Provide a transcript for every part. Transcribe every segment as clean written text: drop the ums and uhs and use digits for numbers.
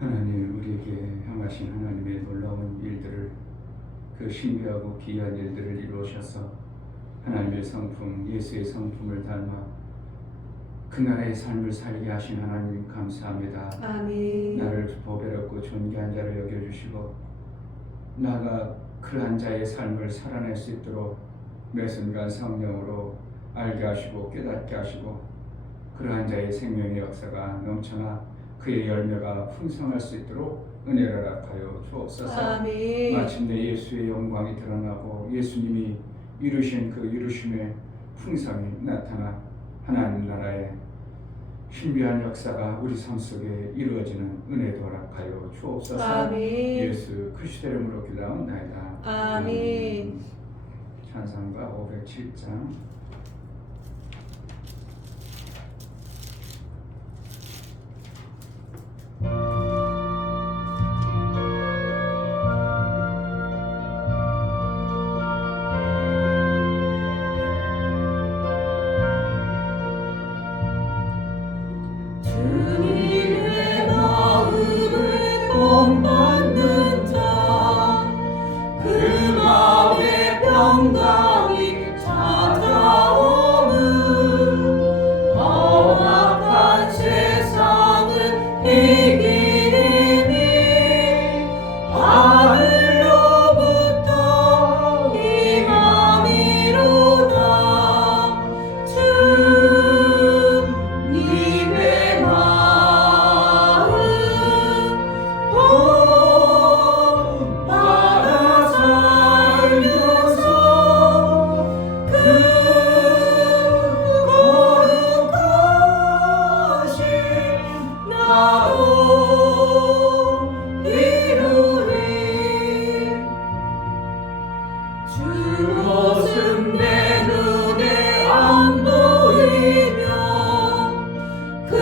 하나님, 우리에게 향하신 하나님의 놀라운 일들을, 그 신비하고 귀한 일들을 이루셔서 하나님의 성품, 예수의 성품을 닮아 그날의 삶을 살게 하신 하나님 감사합니다. 아멘. 나를 보배롭고 존귀한 자로 여겨주시고 나가 그러한 자의 삶을 살아낼 수 있도록 매 순간 성령으로 알게 하시고 깨닫게 하시고 그러한 자의 생명의 역사가 넘쳐나 그의 열매가 풍성할 수 있도록 은혜를 허락하여 주옵소서. 아멘. 마침내 예수의 영광이 드러나고 예수님이 이루신 그 이루심의 풍성이 나타나 하나님 나라의 신비한 역사가 우리 삶 속에 이루어지는 은혜도 허락하여 주옵소서. 아멘. 예수 그리스도 이름으로 기도하옵나이다. 아멘. 찬송가 507장. 주님의 마음을 본받는 자, 그 마음의 평강이 찾아오는 험악한 세상을 이기니 하늘로부터 임함이로다. 주님의 마음 본받아 살면서 그 거룩하신 나도 이루리. 주 모습 내 눈에 안 보이며 그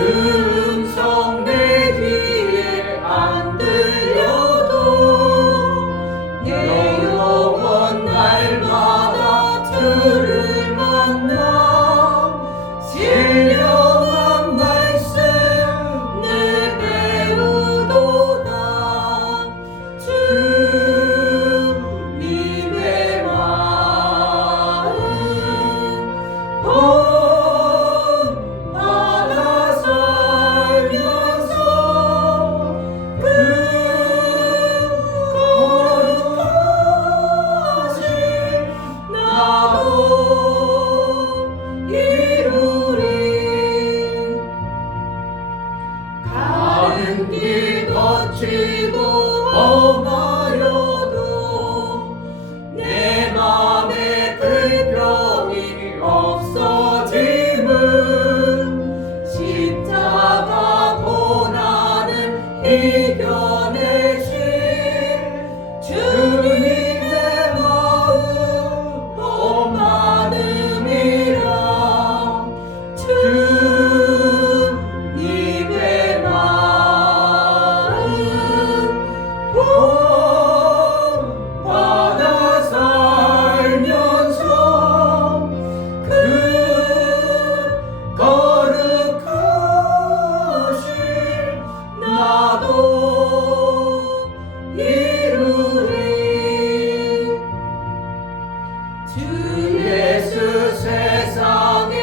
음성 내 귀에 안 들려도 내 영혼 날마다 주를 만나 신령한 말씀 늘 배우도다. 주님의 마음 본받아 살면서 그 거룩하신 나도 이루리. 가는 길 거치고 험하여도 내 맘에 불평이 없어짐은 십자가 고난을 이겨내신 주님의 마음 본받음이라. 주님의 마음 본받아 살면서 그 거룩하신 나도 이루리. 주 예수 세상에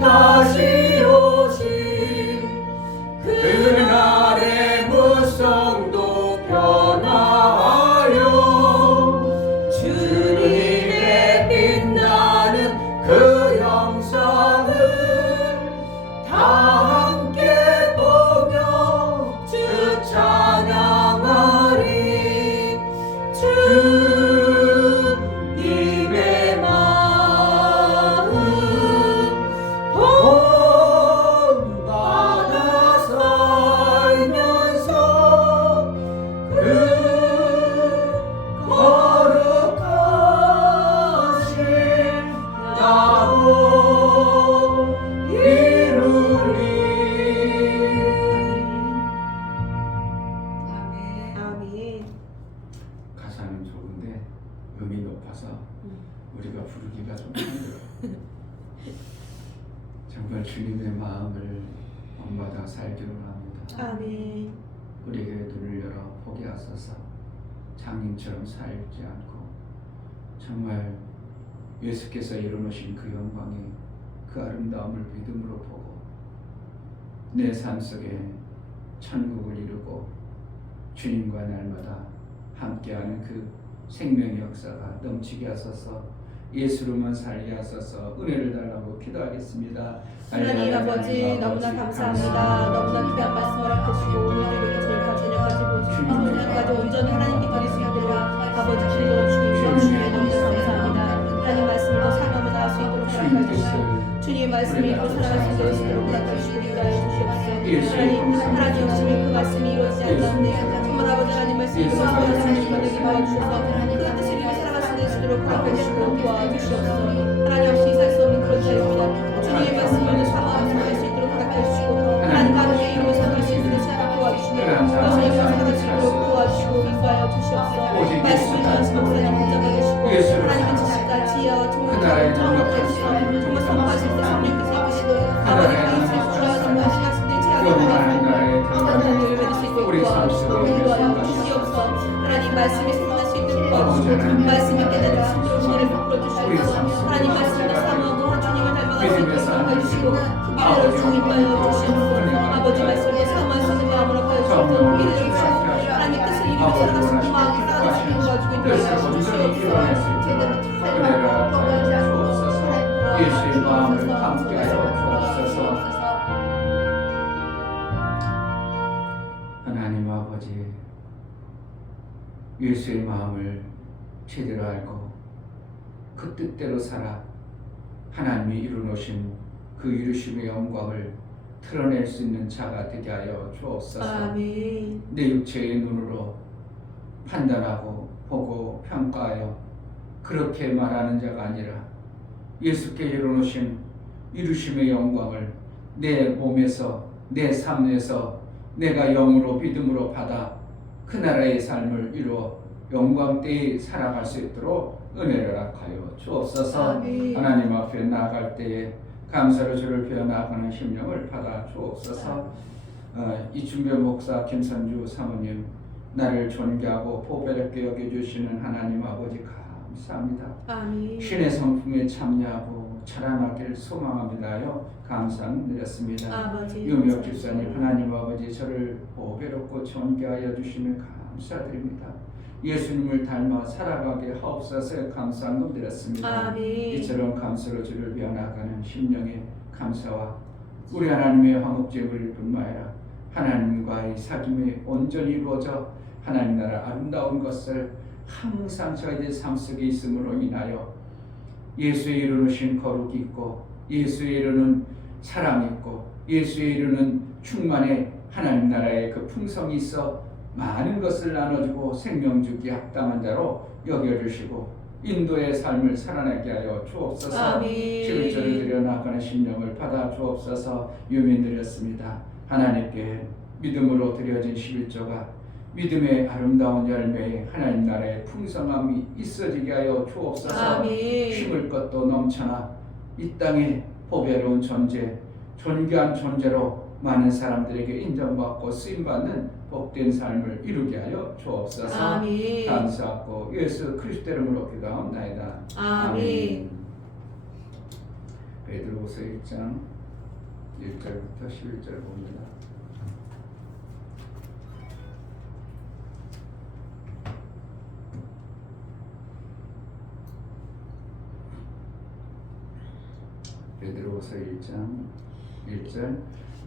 다시 오신 그날의 무성도 변화하여 주님의 빛나는 그 영상을 다 함께 보며 주 찬양하리. 주님의 마음 본받아 살면서 그 거룩하신 나도 이루리. 아멘. 아멘. 가사는 좋은데 음이 높아서 우리가 부르기가 좀 힘들어요. 정말 주님의 마음을 본받아 살기를 합니다. 아멘. 우리에게 눈을 장님처럼 살지 않고 정말 예수께서 이루어놓으신 그 영광이 그 아름다움을 믿음으로 보고 내 삶 속에 천국을 이루고 주님과 날마다 함께하는 그 생명의 역사가 넘치게 하소서. 예수로만 살게 하소서. 은혜를 달라고 기도하겠습니다. 하나님 아버지 너무나 감사합니다. 너무나 귀한 말씀을 해주시고 오늘도 저희 가정까지 보시고 오늘까지 온전히 하나님께 드릴 수 있도록 아버지 기도 주님께 너무나 감사합니다. 하나님 말씀으로 사명을 다할 수 있도록 허락해 주시고 주님의 말씀으로 살아갈 수 있도록 허락해 주시고 인도하여 주시옵소서. 하나님 주님의 그 말씀이 이루어지지 않는데 정말 아버지 하나님 말씀으로 살아갈 수 있도록 인도하여 주셔서 그 뜻을 이루어 살아갈 수 있도록 허락해 주시고 도와주시옵소서. 하나님 없이 살 수 없는 그런 자입니다. 주님의 말씀을 사모하면서 할 수 있도록 허락해 주시고 하나님 가족의 이름을 살아갈 수 있도록 도와주시며 그것을 이루어 살아갈 수 있도록 도와주시고 인도하여 주시옵소서. 말씀을 전하시는 목사님 붙잡아 주시고 하나님의 지식과 지혜와 정말 정확해 주시고 정말 선포하실 때 성령께서 이끄시고 아버지 그리스도의 주라는 하시는 때 제하게 하나님을 열매를 수 있도록 도와주시고 인도하여 주시옵소서. 하나님 말씀이 생각날 수 있도록 도와주시고 말씀이 깨달을 수 있도록 은혜를 베풀어 주시옵소서. 하나님 말씀을 사모하고 주님을 닮아갈 수 있도록 허락해 주시고 그 길을 주님하여 주시옵소서. 아버지 말씀을 사모할 수 있는 마음으로 하여 주시옵소서. 그 길을 주시고 하나님의 뜻을 이루어 살아갈 수 있는 마음을 살아갈 수 있는 도와주고 인도하여 주시옵소서. 예수의 마음을 함께하여 주옵소서. 하나님 아버지, 예수의 마음을 제대로 알고 그 뜻대로 살아 하나님이 이루어놓으신 그 이루심의 영광을 드러낼 수 있는 자가 되게 하여 주옵소서. 아멘. 내 육체의 눈으로 판단하고 보고 평가하여 그렇게 말하는 자가 아니라 예수께 이루어놓으신 이루심의 영광을 내 몸에서 내 삶에서 내가 영으로 믿음으로 받아 그 나라의 삶을 이루어 영광되이 살아갈 수 있도록 은혜를 허락하여 주옵소서. 아멘. 하나님 앞에 나아갈 때에 감사로 주를 베어 나아가는 심령을 받아 주옵소서. 이춘배 목사, 김선주 사모님, 나를 존귀하고 보배롭게 여겨주시는 하나님 아버지 감사합니다. 아멘. 신의 성품에 참여하고 자라나길 소망합니다요. 감사드렸습니다. 아버지 유명 집사님, 하나님 아버지 저를 보배롭고 존귀하여 주시며 감사드립니다. 예수님을 닮아 살아가게 하옵소서. 감사함 드렸습니다. 아멘. 이처럼 감사로 주를 배워나가는 심령의 감사와 우리 하나님의 화목제물일 뿐만 아니라 하나님과의 사귐이 온전히 이루어져 하나님 나라 아름다운 것을 항상 저희들 삶 속에 있음으로 인하여 예수의 이루어진 거룩이 있고 예수의 이루는 사랑이 있고 예수의 이루는 충만의 하나님 나라의 그 풍성이 있어 많은 것을 나눠주고 생명 주기 합당한 자로 여겨주시고 인도의 삶을 살아내게 하여 주옵소서. 아멘. 11절을 드려 나가는 심령을 받아 주옵소서. 유민드렸습니다. 하나님께 믿음으로 드려진 11조가 믿음의 아름다운 열매에 하나님 나라의 풍성함이 있어지게 하여 주옵소서. 아멘. 심을 것도 넘쳐나 이 땅에 보배로운 존재, 존귀한 존재로 많은 사람들에게 인정받고 쓰임받는 복된 삶을 이루게 하여 주옵소서. 아멘. 감사하고 예수 그리스도 이름으로 기도하옵나이다. 아멘. 베드로후서 1장 1절부터 11절 봅니다. 베드로후서 1장 1절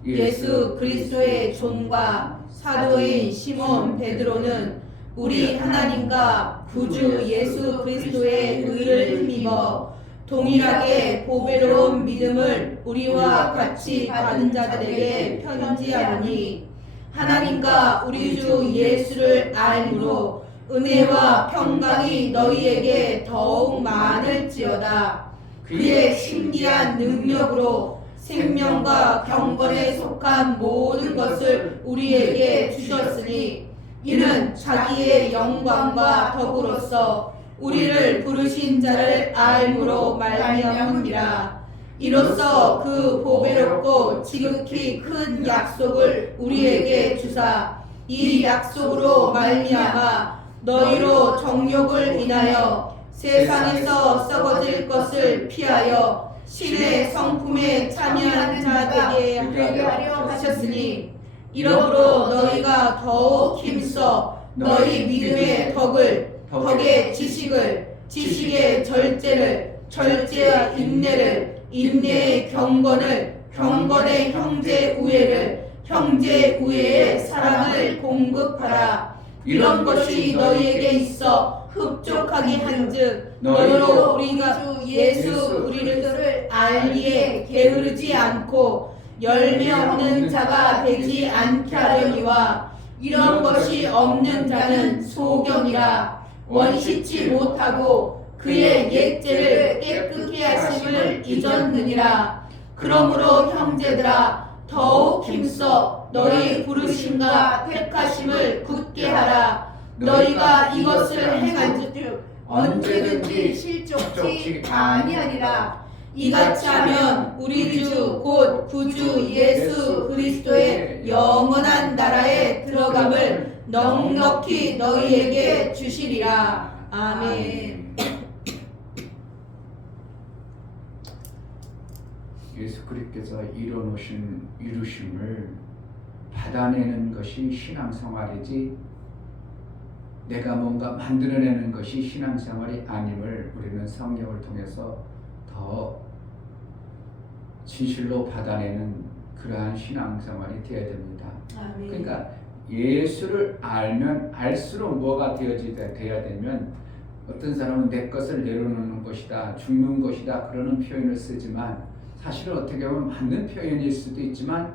예수 그리스도의 종과 사도인 시몬 베드로는 우리 하나님과 구주 예수 그리스도의 의를 힘입어 동일하게 보배로운 믿음을 우리와 같이 받은 자들에게 편지하노니 하나님과 우리 주 예수를 알므로 은혜와 평강이 너희에게 더욱 많을지어다. 그의 신기한 능력으로 생명과 경건에 속한 모든 것을 우리에게 주셨으니 이는 자기의 영광과 덕으로서 우리를 부르신 자를 알므로 말미암음이라. 이로써 그 보배롭고 지극히 큰 약속을 우리에게 주사 이 약속으로 말미암아 너희로 정욕을 인하여 세상에서 썩어질 것을 피하여 신의 성품에 참여하는 자 되게 하려 하셨으니 이러므로 너희가 더욱 힘써 너희 믿음의 덕의 지식을, 지식의 절제를, 절제와 인내를, 인내의 경건을, 경건의 형제 우애를, 형제 우애의 사랑을 공급하라. 이런 것이 너희에게 있어 흡족하게 한즉 너희로 우리가 주 예수 그리스도를 알기에 게으르지 않고 열매 없는 자가 되지 않게 하려니와 이런 것이 없는 자는 소경이라 원시치 못하고 그의 옛죄를 깨끗게 하심을 잊었느니라. 그러므로 형제들아 더욱 힘써 너희 부르심과 택하심을 굳게 하라. 너희가 이것을 행한즉 언제든지 실족치 아니하리라. 이같이 하면 우리 주 곧 구주 예수 그리스도의 영원한 나라에 들어감을 넉넉히 너희에게 주시리라. 아멘. 예수 그리스도께서 이뤄놓으신 이루심을 받아내는 것이 신앙생활이지 내가 뭔가 만들어내는 것이 신앙생활이 아님을 우리는 성경을 통해서 더 진실로 받아내는 그러한 신앙생활이 되어야 됩니다. 아멘. 그러니까 예수를 알면 알수록 뭐가 되어야 되면 어떤 사람은 내 것을 내려놓는 것이다, 죽는 것이다 그러는 표현을 쓰지만 사실은 어떻게 보면 맞는 표현일 수도 있지만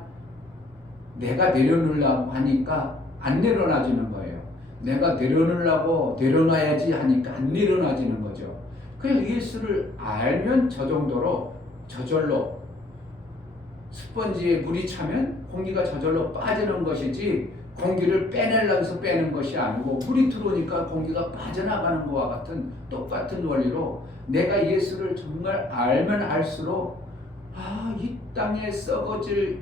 내가 내려놓으려고 하니까 안 내려놔지는 거예요. 내가 내려놓으려고 내려놔야지 하니까 안 내려놔지는 거죠. 그냥 예수를 알면 저 정도로 저절로 스펀지에 물이 차면 공기가 저절로 빠지는 것이지 공기를 빼내려서 빼는 것이 아니고 물이 들어오니까 공기가 빠져나가는 것과 같은 똑같은 원리로 내가 예수를 정말 알면 알수록 이 땅에 썩어질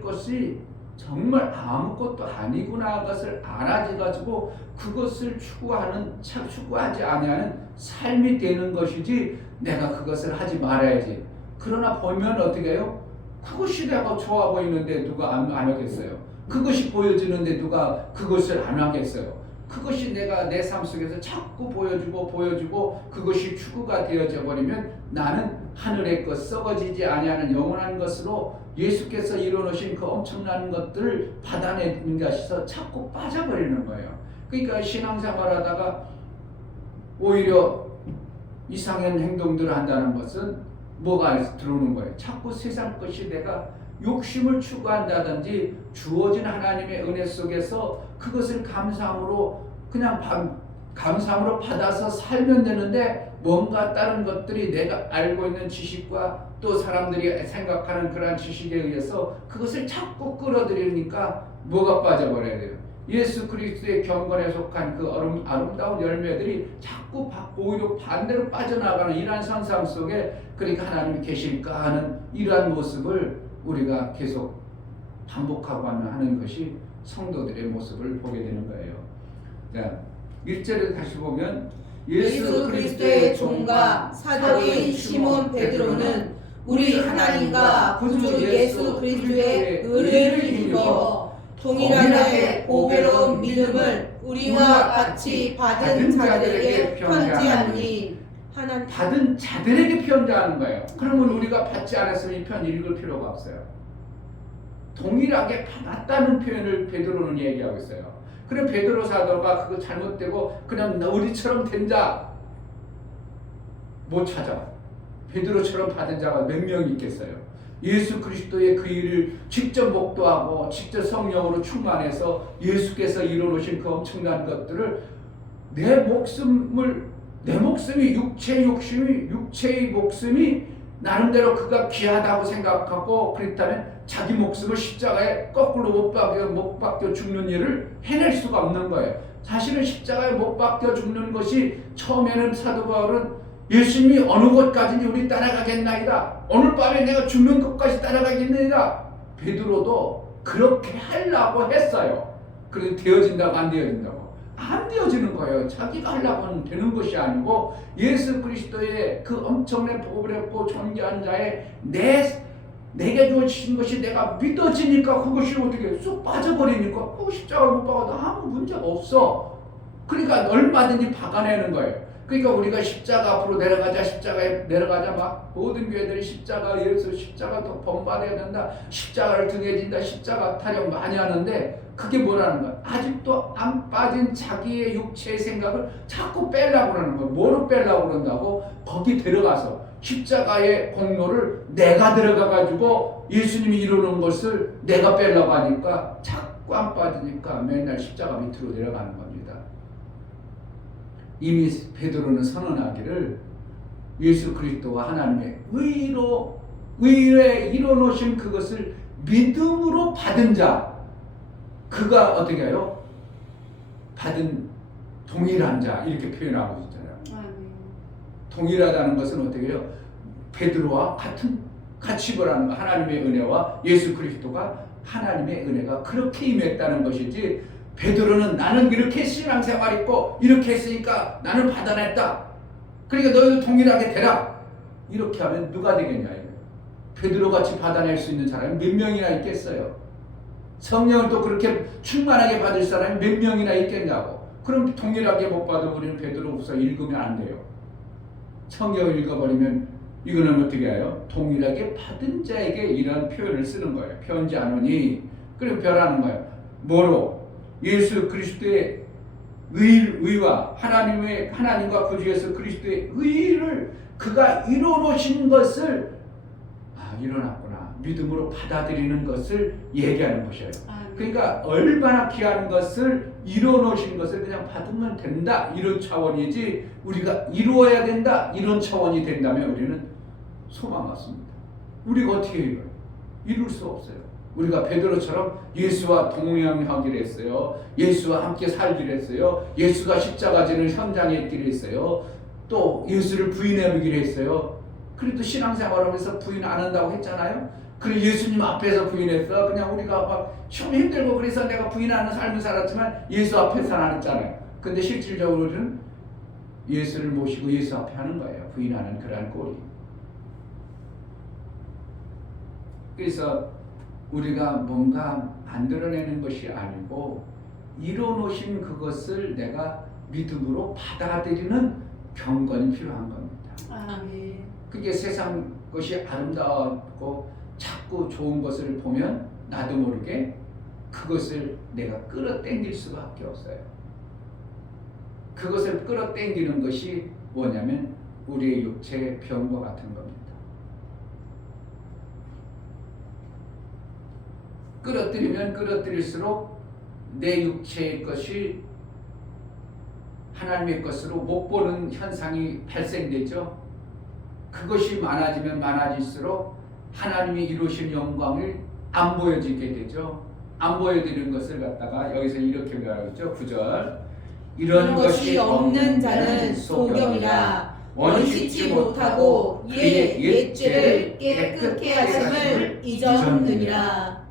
것이 정말 아무것도 아니구나 것을 알아가지고 그것을 추구하지 아니하는 삶이 되는 것이지 내가 그것을 하지 말아야지. 그러나 보면 어떻게 해요? 그것이 내가 좋아 보이는데 누가 안 하겠어요? 그것이 보여지는데 누가 그것을 안 하겠어요? 그것이 내가 내 삶 속에서 자꾸 보여주고 그것이 추구가 되어져 버리면 나는 하늘의 것 썩어지지 아니하는 영원한 것으로 예수께서 이뤄놓으신 그 엄청난 것들을 받아내는 것에서 자꾸 빠져버리는 거예요. 그러니까 신앙생활하다가 오히려 이상한 행동들을 한다는 것은 뭐가 들어오는 거예요? 자꾸 세상 것이 내가 욕심을 추구한다든지 주어진 하나님의 은혜 속에서 그것을 감사함으로 받아서 살면 되는데 뭔가 다른 것들이 내가 알고 있는 지식과 또 사람들이 생각하는 그러한 지식에 의해서 그것을 자꾸 끌어들이니까 뭐가 빠져버려야 돼요? 예수 그리스도의 경건에 속한 그 아름다운 열매들이 자꾸 오히려 반대로 빠져나가는 이러한 상상 속에 그러니까 하나님이 계실까 하는 이러한 모습을 우리가 계속 반복하고 하는 것이 성도들의 모습을 보게 되는 거예요. 자, 1절을 다시 보면 예수 그리스도의 종과 사도인 시몬 베드로는 우리 하나님과 구주 예수 그리스도의 은혜를 힘입어 동일하게 보배로운 믿음을 우리와 같이 받은 자들에게 편지하니 받은 자들에게 편지하는 거예요. 그러면 우리가 받지 않았으면 이 편 읽을 필요가 없어요. 동일하게 받았다는 표현을 베드로는 얘기하고 있어요. 그럼 베드로 사도가 그거 잘못되고 그냥 우리처럼 된 자 못 찾아. 베드로처럼 받은 자가 몇 명 있겠어요? 예수 그리스도의 그 일을 직접 목도하고 직접 성령으로 충만해서 예수께서 이뤄놓으신 그 엄청난 것들을 내 목숨이 육체의 목숨이 나름대로 그가 귀하다고 생각하고 그렇다면 자기 목숨을 십자가에 거꾸로 못 박혀 죽는 일을 해낼 수가 없는 거예요. 사실은 십자가에 못 박혀 죽는 것이 처음에는 사도 바울은 예수님이 어느 곳까지인지 우리 따라가겠나이다. 오늘 밤에 내가 죽는 것까지 따라가겠나이다. 베드로도 그렇게 하려고 했어요. 그래서 되어진다고 안 되어진다고. 안 되어지는 거예요. 자기가 하려고 하면 되는 것이 아니고 예수 그리스도의 그 엄청난 보배롭고 존귀한 자의 내게 주어진 것이 내가 믿어지니까 그것이 어떻게 쑥 빠져버리니까 그 십자가 못 박아도 아무 문제가 없어. 그러니까 얼마든지 박아내는 거예요. 그러니까 우리가 십자가 앞으로 내려가자, 십자가에 내려가자 막 모든 교회들이 십자가 예수 십자가 더 본받아야 된다, 십자가를 등에 진다, 십자가 타령 많이 하는데 그게 뭐라는 거야? 아직도 안 빠진 자기의 육체의 생각을 자꾸 빼려고 그러는 거야. 뭐로 빼려고 그런다고? 거기 들어가서 십자가의 공로를 내가 들어가가지고 예수님이 이루는 것을 내가 빼려고 하니까 자꾸 안 빠지니까 맨날 십자가 밑으로 내려가는 겁니다. 이미 베드로는 선언하기를 예수 그리스도와 하나님의 의에 이뤄놓으신 그것을 믿음으로 받은 자, 그가 어떻게 해요? 받은 동일한 자, 이렇게 표현하고 있잖아요. 동일하다는 것은 어떻게 해요? 베드로와 같이 보라는 거. 하나님의 은혜와 예수 그리스도가 하나님의 은혜가 그렇게 임했다는 것이지, 베드로는 나는 이렇게 신앙생활 있고 이렇게 했으니까 나는 받아냈다, 그러니까 너희도 동일하게 되라, 이렇게 하면 누가 되겠냐 이거예요. 베드로같이 받아낼 수 있는 사람이 몇 명이나 있겠어요? 성령을 또 그렇게 충만하게 받을 사람이 몇 명이나 있겠냐고. 그럼 동일하게 못 받으면 우리는 베드로후서 읽으면 안 돼요. 성경을 읽어버리면 이거는 어떻게 해요? 동일하게 받은 자에게 이런 표현을 쓰는 거예요. 편지하노니, 그리고 별하는 거예요. 뭐로? 예수 그리스도의 의와 하나님과 구주 예수 그리스도의 의를 그가 이뤄놓으신 것을 일어났구나, 믿음으로 받아들이는 것을 얘기하는 것이에요. 그러니까 얼마나 귀한 것을 이뤄놓으신 것을 그냥 받으면 된다, 이런 차원이지 우리가 이루어야 된다, 이런 차원이 된다면 우리는 소망 같습니다. 우리가 어떻게 이뤄요? 이룰 수 없어요. 우리가 베드로처럼 예수와 동행하기로 했어요. 예수와 함께 살기로 했어요. 예수가 십자가 지는 현장에 있기로 했어요. 또 예수를 부인해보기로 했어요. 그래도 신앙생활하면서 부인 안 한다고 했잖아요. 그리고 예수님 앞에서 부인했어. 그냥 우리가 막 좀 힘들고 그래서 내가 부인하는 삶을 살았지만 예수 앞에서는 안 했잖아요. 근데 실질적으로는 예수를 모시고 예수 앞에 하는 거예요. 부인하는 그러한 꼴이. 그래서 우리가 뭔가 만들어내는 것이 아니고 이뤄놓으신 그것을 내가 믿음으로 받아들이는 경건이 필요한 겁니다. 그게 세상 것이 아름다웠고 자꾸 좋은 것을 보면 나도 모르게 그것을 내가 끌어당길 수밖에 없어요. 그것을 끌어당기는 것이 뭐냐면 우리의 육체의 병과 같은 겁니다. 끌어들이면 끌어들일수록 내 육체의 것이 하나님의 것으로 못 보는 현상이 발생되죠. 그것이 많아지면 많아질수록 하나님이 이루신 영광을 안 보여지게 되죠. 안 보여드리는 것을 갖다가 여기서 이렇게 말하죠. 9절. 이런 것이 없는 자는 소경이라, 원시치 못하고 그의 옛죄를 깨끗게 하심을 잊었느니라.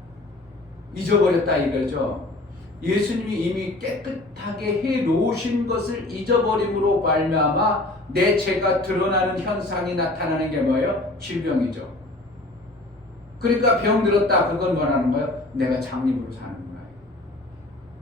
잊어버렸다 이거죠. 예수님이 이미 깨끗하게 해 놓으신 것을 잊어버림으로 말미암아 내 죄가 드러나는 현상이 나타나는 게 뭐예요? 질병이죠. 그러니까 병 들었다, 그건 뭐라는 거예요? 내가 장님으로 사는구나.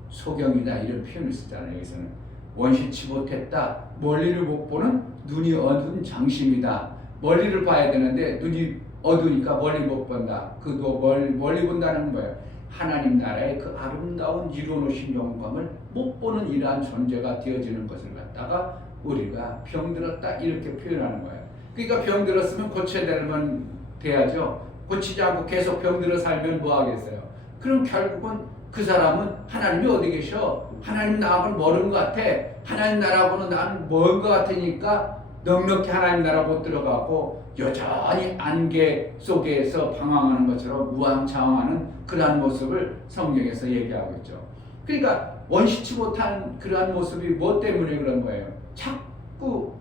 소경이다, 이런 표현을 쓰잖아요. 여기서는 원시치 못했다, 멀리를 못 보는 눈이 어두운 장심이다. 멀리를 봐야 되는데 눈이 어두우니까 멀리 못 본다. 그도 멀리 본다는 거예요. 하나님 나라의 그 아름다운 이루어놓으신 영광을 못 보는 이러한 존재가 되어지는 것을 갖다가 우리가 병들었다, 이렇게 표현하는 거예요. 그러니까 병들었으면 고쳐야 되면 돼야죠. 고치지 않고 계속 병들어 살면 뭐 하겠어요? 그럼 결국은 그 사람은 하나님이 어디 계셔? 하나님 나하고는 멀은 것 같아. 하나님 나라하고는 나는 먼 것 같으니까 넉넉히 하나님 나라 못 들어가고 여전히 안개 속에서 방황하는 것처럼 우왕좌왕하는 그러한 모습을 성경에서 얘기하고 있죠. 그러니까 원시치 못한 그러한 모습이 뭐 때문에 그런 거예요? 자꾸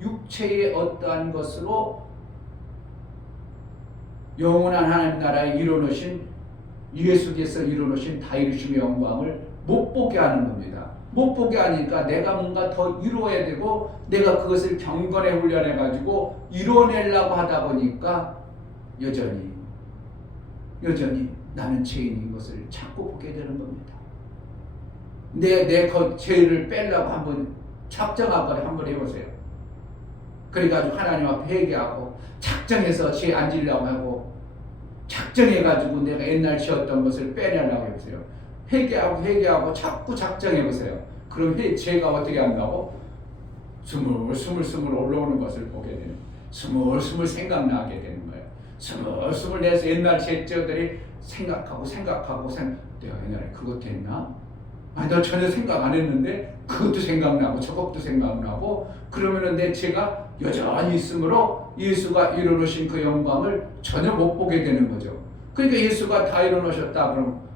육체의 어떠한 것으로 영원한 하나님 나라에 이뤄놓으신 예수께서 이뤄놓으신 다 이루심의 영광을 못 보게 하는 겁니다. 못 보게 하니까 내가 뭔가 더 이루어야 되고 내가 그것을 경건에 훈련해 가지고 이루어내려고 하다 보니까 여전히 나는 죄인인 것을 자꾸 보게 되는 겁니다. 내 죄를 빼려고 한번 작정하거나 한번 해보세요. 그래가지고 하나님 앞에 회개하고 작정해서 죄 안 지려고 하고 작정해가지고 내가 옛날 지었던 것을 빼내려고 해보세요. 회개하고 자꾸 작정해보세요. 그럼 죄가 어떻게 한다고? 스물스물 올라오는 것을 보게 되는, 스물스물 생각나게 되는 거예요. 스물스물 내서 옛날 죄들이 생각하고 내가 옛날에 그것도 했나? 나 전혀 생각 안 했는데 그것도 생각나고 저것도 생각나고 그러면은 내 죄가 여전히 있으므로 예수가 이루어놓으신 그 영광을 전혀 못 보게 되는 거죠. 그러니까 예수가 다 이루어놓으셨다 그럼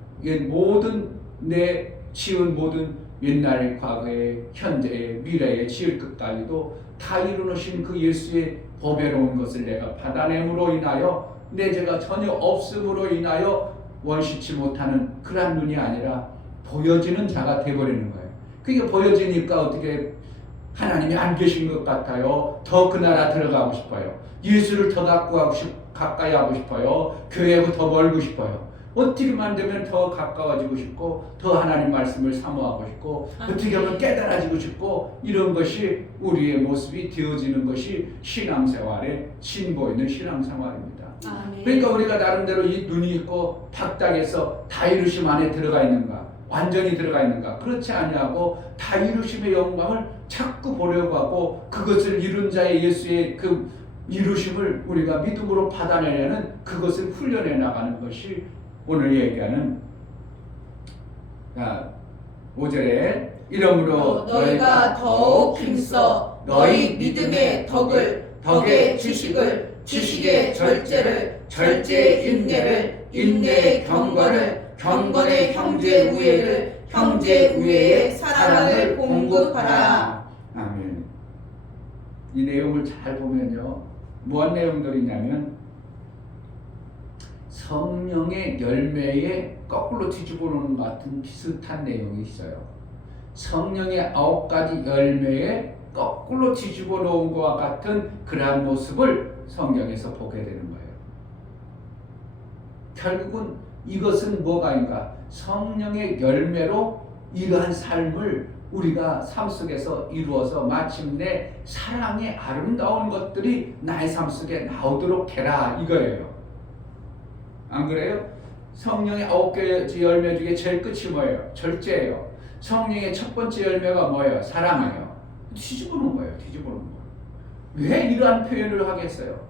모든 내 지은 모든 옛날 과거의 현재의 미래의 지을 것까지도 다 이루어놓으신 그 예수의 보배로운 것을 내가 받아냄으로 인하여 내 죄가 전혀 없음으로 인하여 원시치 못하는 그러한 눈이 아니라 보여지는 자가 되어버리는 거예요. 그게 보여지니까 어떻게 하나님이 안 계신 것 같아요. 더 그 나라 들어가고 싶어요. 예수를 더 가까이 하고 싶어요. 교회하고 더 멀고 싶어요. 어떻게만 되면 더 가까워지고 싶고 더 하나님 말씀을 사모하고 싶고 어떻게 하면 깨달아지고 싶고 이런 것이 우리의 모습이 되어지는 것이 신앙생활의 진보 있는 신앙생활입니다. 그러니까 우리가 나름대로 이 눈이 있고 닥닥에서 다 이루심 안에 들어가 있는가? 완전히 들어가 있는가? 그렇지 아니하고 다 이루심의 영광을 자꾸 보려고 하고 그것을 이룬 자의 예수의 그 이루심을 우리가 믿음으로 받아내려는 그것을 훈련해 나가는 것이 오늘 얘기하는 5절에 이러므로 너희가 더욱 힘써 너희 믿음의 덕의 지식을 지식의 절제를 절제의 인내를 인내의 경건의 형제 우애를 형제 우애의 사랑을 공급하라. 아멘. 이 내용을 잘 보면요 무슨 내용들이냐면 성령의 열매에 거꾸로 뒤집어 놓는 것 같은 비슷한 내용이 있어요. 성령의 9가지 열매에 거꾸로 뒤집어 놓은 것과 같은 그러한 모습을 성경에서 보게 되는 거예요. 결국은 이것은 뭐가인가? 성령의 열매로 이러한 삶을 우리가 삶 속에서 이루어서 마침내 사랑의 아름다운 것들이 나의 삶 속에 나오도록 해라 이거예요. 안 그래요? 성령의 9개의 열매 중에 제일 끝이 뭐예요? 절제예요. 성령의 첫 번째 열매가 뭐예요? 사랑이에요. 뒤집어 놓은 거예요. 왜 이러한 표현을 하겠어요?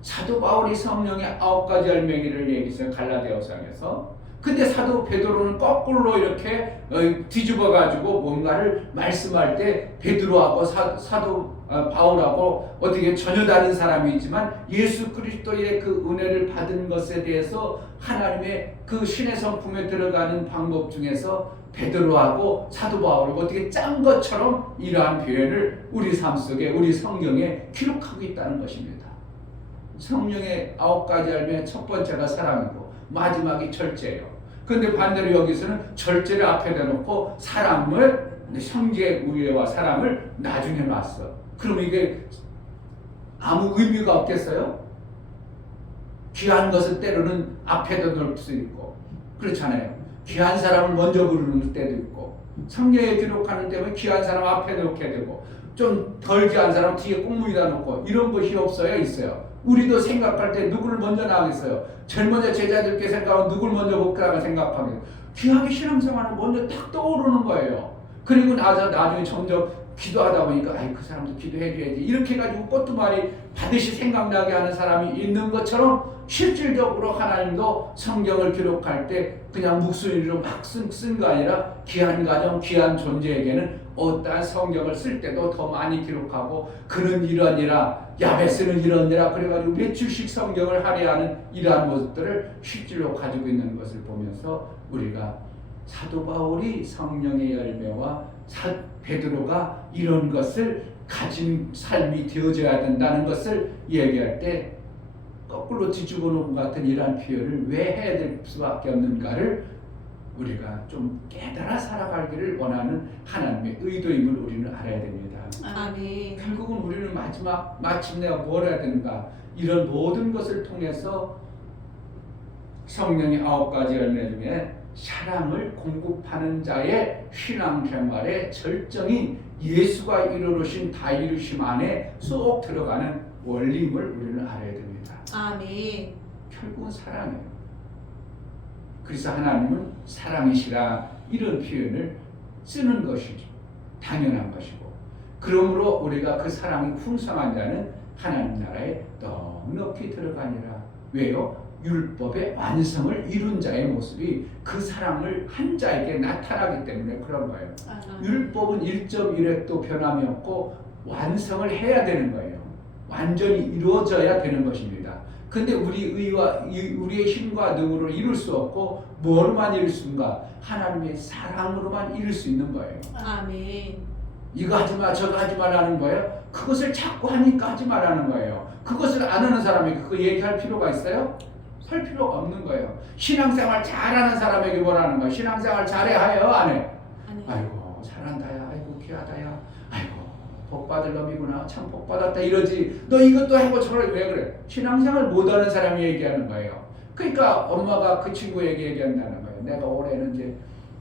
사도 바울이 성령의 9가지 열매를 얘기했어요. 갈라디아서에서. 근데 사도 베드로는 거꾸로 이렇게 뒤집어 가지고 뭔가를 말씀할 때 베드로하고 사도 바울하고 어떻게 전혀 다른 사람이지만 예수 그리스도의 그 은혜를 받은 것에 대해서 하나님의 그 신의 성품에 들어가는 방법 중에서 베드로하고 사도 바울을 어떻게 짠 것처럼 이러한 표현을 우리 삶 속에 우리 성경에 기록하고 있다는 것입니다. 성령의 9가지 열매 첫 번째가 사랑이고 마지막이 절제예요. 그런데 반대로 여기서는 절제를 앞에 대놓고 사랑을 형제 우애와 사랑을 나중에 놨어. 그럼 이게 아무 의미가 없겠어요? 귀한 것을 때로는 앞에다 놓을 수 있고 그렇잖아요. 귀한 사람을 먼저 부르는 때도 있고 성경에 기록하는 때면 귀한 사람 앞에 놓게 되고 좀 덜 귀한 사람 뒤에 꽁무니다 놓고 이런 것이 없어요? 있어요. 우리도 생각할 때 누구를 먼저 나가겠어요? 제일 먼저 제자들께 생각하면 누구를 먼저 볼까 생각하면 귀하게 신앙생활은 먼저 딱 떠오르는 거예요. 그리고 나중에 점점 기도하다 보니까 그 사람도 기도해줘야지 이렇게 해가지고 꽃두마리 반드시 생각나게 하는 사람이 있는 것처럼 실질적으로 하나님도 성경을 기록할 때 그냥 묵순이로 막 쓴 거 아니라 귀한 가정, 귀한 존재에게는 어떠한 성경을 쓸 때도 더 많이 기록하고 그는 이러니라 야베스는 이러니라 그래가지고 몇 줄씩 성경을 할애하는 이러한 모습들을 실질로 가지고 있는 것을 보면서 우리가 사도 바울이 성령의 열매와 베드로가 이런 것을 가진 삶이 되어져야 된다는 것을 얘기할 때 거꾸로 뒤집어 놓은 것 같은 이러한 표현을 왜 해야 될 수밖에 없는가를 우리가 좀 깨달아 살아가기를 원하는 하나님의 의도임을 우리는 알아야 됩니다. 아멘. 결국은 우리는 마침내 뭘 해야 되는가? 이런 모든 것을 통해서 성령의 9가지 열매 중에 사랑을 공급하는 자의 신앙생활의 절정이 예수가 이루신 다 이루심 안에 쏙 들어가는 원리임을 우리는 알아야 됩니다. 아멘. 결국은 사랑이에요. 그래서 하나님은 사랑이시라 이런 표현을 쓰는 것이죠. 당연한 것이고, 그러므로 우리가 그 사랑이 풍성한 자는 하나님 나라에 넉넉히 들어가니라. 왜요? 율법의 완성을 이룬 자의 모습이 그 사랑을 한 자에게 나타나기 때문에 그런 거예요. 율법은 1.1획도 변함이 없고 완성을 해야 되는 거예요. 완전히 이루어져야 되는 것입니다. 근데 우리의 힘과 능으로 이룰 수 없고 뭐로만 이룰 수 있는가? 하나님의 사랑으로만 이룰 수 있는 거예요. 아멘. 이거 하지 마, 저거 하지 말라는 거예요. 그것을 자꾸 하니까 하지 말라는 거예요. 그것을 안 하는 사람에게 그거 얘기할 필요가 있어요? 할 필요가 없는 거예요. 신앙생활 잘하는 사람에게 뭐라는 거예요? 신앙생활 잘해 하여 안 해? 아이고 잘한다야, 아이고 귀하다야, 아이고 복받을 놈이구나, 참 복받았다 이러지. 너 이것도 하고 저걸 왜 그래? 신앙생활 못하는 사람이 얘기하는 거예요. 그러니까 엄마가 그 친구에게 얘기한다는 거예요. 내가 올해는 이제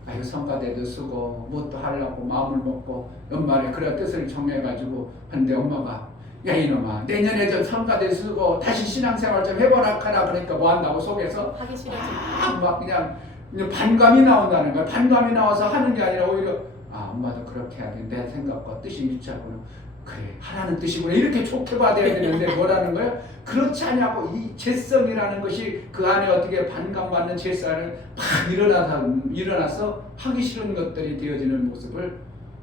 아이고 성가대도 쓰고 뭣도 하려고 마음을 먹고 연말에 그래 뜻을 정해가지고 한데 엄마가 야 이놈아 내년에 저 성가대 쓰고 다시 신앙생활 좀 해보라 하나. 그러니까 뭐 한다고 속에서 하기 싫어지. 막 그냥 반감이 나온다는 거야. 반감이 나와서 하는 게 아니라 오히려 엄마도 그렇게 해야 돼. 내 생각과 뜻이 일치하구나. 그래 하라는 뜻이구나. 이렇게 좋게 받아야 되는데 뭐라는 거예요? 그렇지 않냐고. 이 죄성이라는 것이 그 안에 어떻게 반감받는 죄사를 막 일어나서 하기 싫은 것들이 되어지는 모습을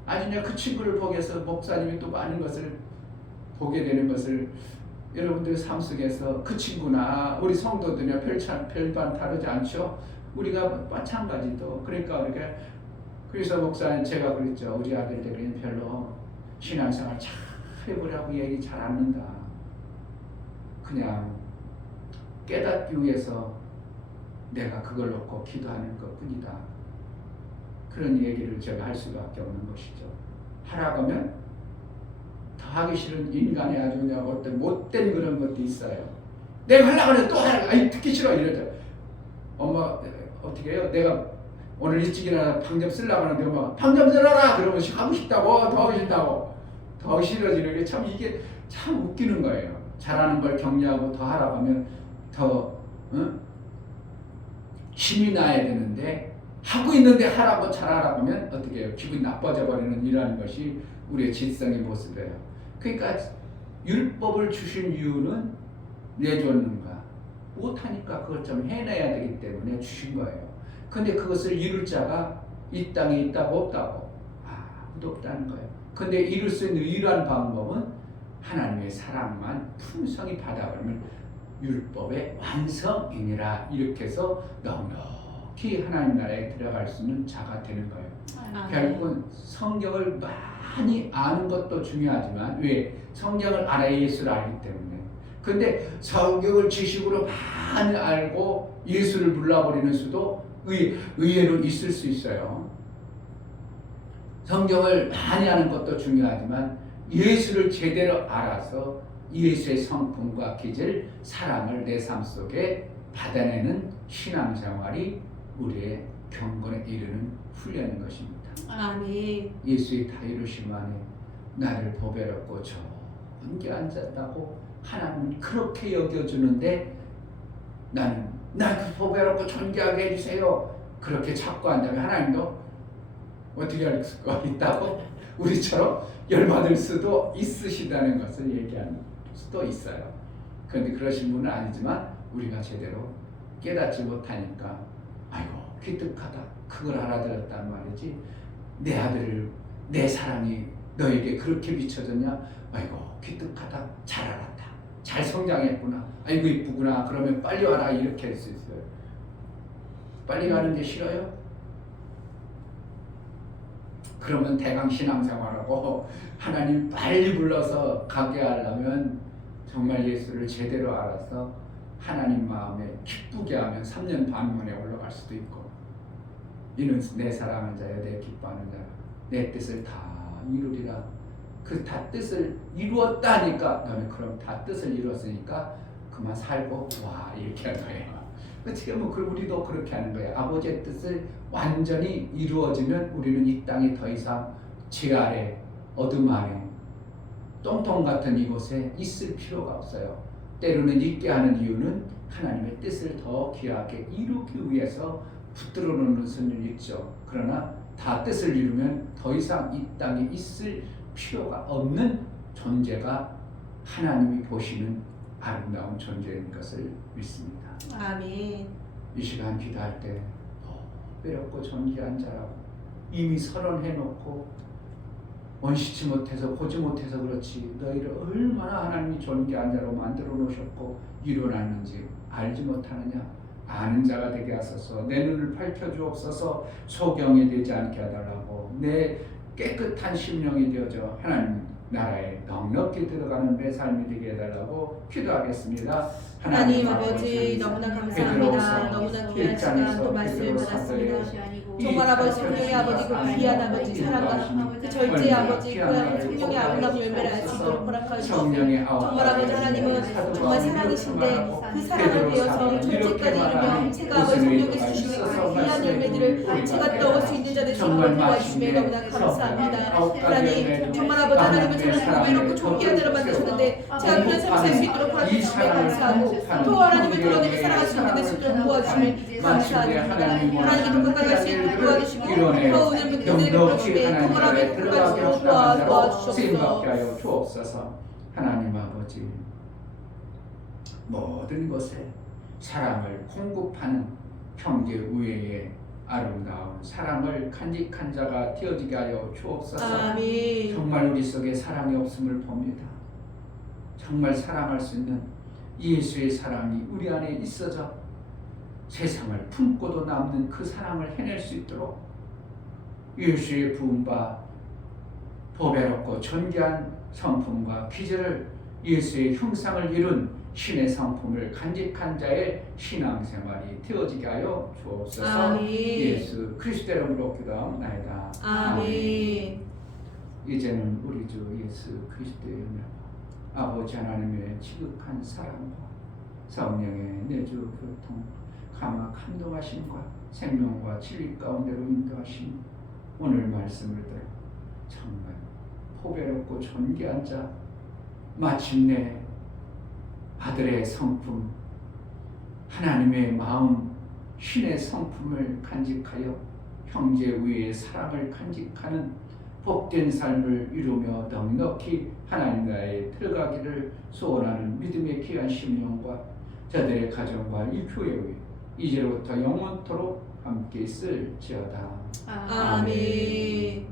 아주냐 그 친구를 보게해서 목사님이 또 많은 것을 보게 되는 것을 여러분들 삶 속에서 그 친구나 우리 성도들이나 별반 다르지 않죠? 우리가 마찬가지도. 그러니까 우리가 그래서 목사님 제가 그랬죠. 우리 아들들은 별로 신앙생활 잘 해보라고 얘기 잘 안 한다. 그냥 깨닫기 위해서 내가 그걸 놓고 기도하는 것 뿐이다. 그런 얘기를 제가 할 수밖에 없는 것이죠. 하라고 하면 더 하기 싫은 인간의 아주 그냥 어떤 못된 그런 것도 있어요. 내가 하려고 하면 또 하라고. 아니 듣기 싫어 이러죠. 엄마 어떻게 해요? 내가 오늘 일찍 일어나 방점 쓰려고 하는데 엄마가 방점 쓰라라 그러면 하고 싶다고 더 하고 싶다고 더 싫어지는 게 참 이게 참 웃기는 거예요. 잘하는 걸 격려하고 더 하라고 하면 더 힘이 나야 되는데 하고 있는데 하라고 잘하라고 하면 어떻게 해요? 기분이 나빠져 버리는 이라는 것이 우리의 질성의 모습이에요. 그러니까 율법을 주신 이유는 내줬는가? 못하니까 그걸 좀 해내야 되기 때문에 주신 거예요. 근데 그것을 이룰 자가 이 땅에 있다고 없다고? 아무도 없다는 거예요. 근데 이룰 수 있는 유일한 방법은 하나님의 사랑만 풍성히 받아버리면 율법의 완성이니라. 이렇게 해서 넉넉히 하나님 나라에 들어갈 수 있는 자가 되는 거예요. 결국은 성경을 많이 아는 것도 중요하지만 왜? 성경을 알아야 예수를 알기 때문에. 근데 성경을 지식으로 많이 알고 예수를 몰라버리는 수도 의외로 있을 수 있어요. 성경을 많이 아는 것도 중요하지만 예수를 제대로 알아서 예수의 성품과 기질, 사랑을 내 삶 속에 받아내는 신앙생활이 우리의 경건에 이르는 훈련인 것입니다. 아멘. 예수의 다 이루심 안에 나를 보배롭고 좋은 게 앉았다고 하나님은 그렇게 여겨주는데 나는 나를 보배롭고 존귀하게 해주세요. 그렇게 자꾸 한다면 하나님도 어떻게 할 수가 있다고 우리처럼 열받을 수도 있으시다는 것을 얘기하는 수도 있어요. 그런데 그러신 분은 아니지만 우리가 제대로 깨닫지 못하니까 아이고 기특하다 그걸 알아들었단 말이지. 내 아들을 내 사랑이 너에게 그렇게 비춰졌냐? 아이고 기특하다. 잘 알았다. 잘 성장했구나. 아이고 이쁘구나. 그러면 빨리 와라. 이렇게 할 수 있어요. 빨리 가는 게 싫어요? 그러면 대강 신앙생활하고 하나님 빨리 불러서 가게 하려면 정말 예수를 제대로 알아서 하나님 마음에 기쁘게 하면 3년 반 만에 올라갈 수도 있고 이는 내 사랑하는 자여 내 기뻐하는 자여 내 뜻을 다 이루리라. 그 다 뜻을 이루었다니까 너는 그럼 다 뜻을 이루었으니까 그만 살고 와 이렇게 하는 거예요. 어떻게 보면 우리도 그렇게 하는 거예요. 아버지의 뜻을 완전히 이루어지면 우리는 이 땅에 더 이상 죄 아래 어둠 아래 똥통 같은 이곳에 있을 필요가 없어요. 때로는 있게 하는 이유는 하나님의 뜻을 더 귀하게 이루기 위해서 붙들어 놓는 것은 있죠. 그러나 다 뜻을 이루면 더 이상 이 땅에 있을 필요가 없는 존재가 하나님이 보시는 아름다운 존재인 것을 믿습니다. 아멘. 이 시간 기도할 때 외롭고 존귀한 자라고 이미 선언해놓고 원시치 못해서 보지 못해서 그렇지 너희를 얼마나 하나님이 존귀한 자로 만들어 놓으셨고 이뤄놨는지 알지 못하느냐. 아는 자가 되게 하소서. 내 눈을 밝혀주옵소서. 소경이 되지 않게 해달라고. 내 깨끗한 심령이 되어져 하나님 나라에 넉넉히 들어가는 내 삶이 되게 해달라고 기도하겠습니다. 하나님 아버지 너무나 감사합니다. 너무나 귀한 시간 또 말씀을 받았습니다. 정말 아버지 성령의 아버지 그 귀한 아버지 사랑과 그 절제의 아버지 그 성령의 아름다운 열매를 알 수 있도록 허락하여 주옵소서. 정말 아버지 하나님은 정말 사랑이신데 그 사랑을 위해서 존재까지 이루며 제가 아버지 성령께 주시는 그 귀한 열매들을 제가 떠올 수 있는 자들 정말 도와주시며 너무나 감사합니다. 하나님 정말 아버지 하나님은 저를 고배롭고 존귀한 자로 만드셨는데 제가 그런 삶을 살 수 있도록 허락해주시며 감사하고 또 하나님을 드러내며 살아갈 수 있는 데 있도록 도와주시며 감사합니다. 하나님께 건강할 수 있도록 도와주시고 또 오늘 믿음을 보여주시며 통월함에 들어갈 수 있도록 도와주옵소서. 주옵소서. 하나님 아버지 모든 것에 사랑을 공급하는 형제 우애의 아름다운 사랑을 간직한 자가 되어지게 하여 주옵소서. 아멘. 정말 우리 속에 사랑이 없음을 봅니다. 정말 사랑할 수 있는 예수의 사랑이 우리 안에 있어져 세상을 품고도 남는 그 사랑을 해낼 수 있도록 예수의 부음바 보배롭고 존귀한 성품과 기절을 예수의 형상을 이룬 신의 성품을 간직한 자의 신앙생활이 되어지게 하여 주옵소서. 아멘. 예수 그리스도의 이름으로 기도하옵나이다. 아멘. 이제는 우리 주 예수 그리스도의 이름으로 아버지 하나님의 지극한 사랑과 성령의 내주 교통 감화 감동하심과 생명과 진리 가운데로 인도하심 오늘 말씀을 들어 정말 포배롭고 존귀한 자 마침내 아들의 성품 하나님의 마음 신의 성품을 간직하여 형제 위의 사랑을 간직하는 복된 삶을 이루며 넉넉히 하나님 나라에 들어가기를 소원하는 믿음의 귀한 심령과 저들의 가정과 이 교회의 이제로부터 영원토록 함께 있을지어다. 아멘.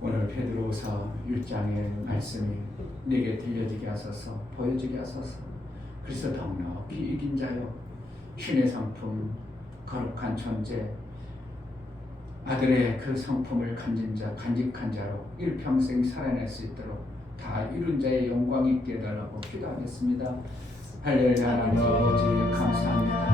오늘 베드로서 1장의 말씀이 내게 들려지게 하소서 보여지게 하소서. 그래서 넉넉히 이긴 자요 신의 성품 거룩한 존재 아들의 그 성품을 간직한 자로 일평생 살아낼 수 있도록 다 이룬 자의 영광이 있게 해달라고 기도하겠습니다. 할렐루야. 하나님 아버지 감사합니다.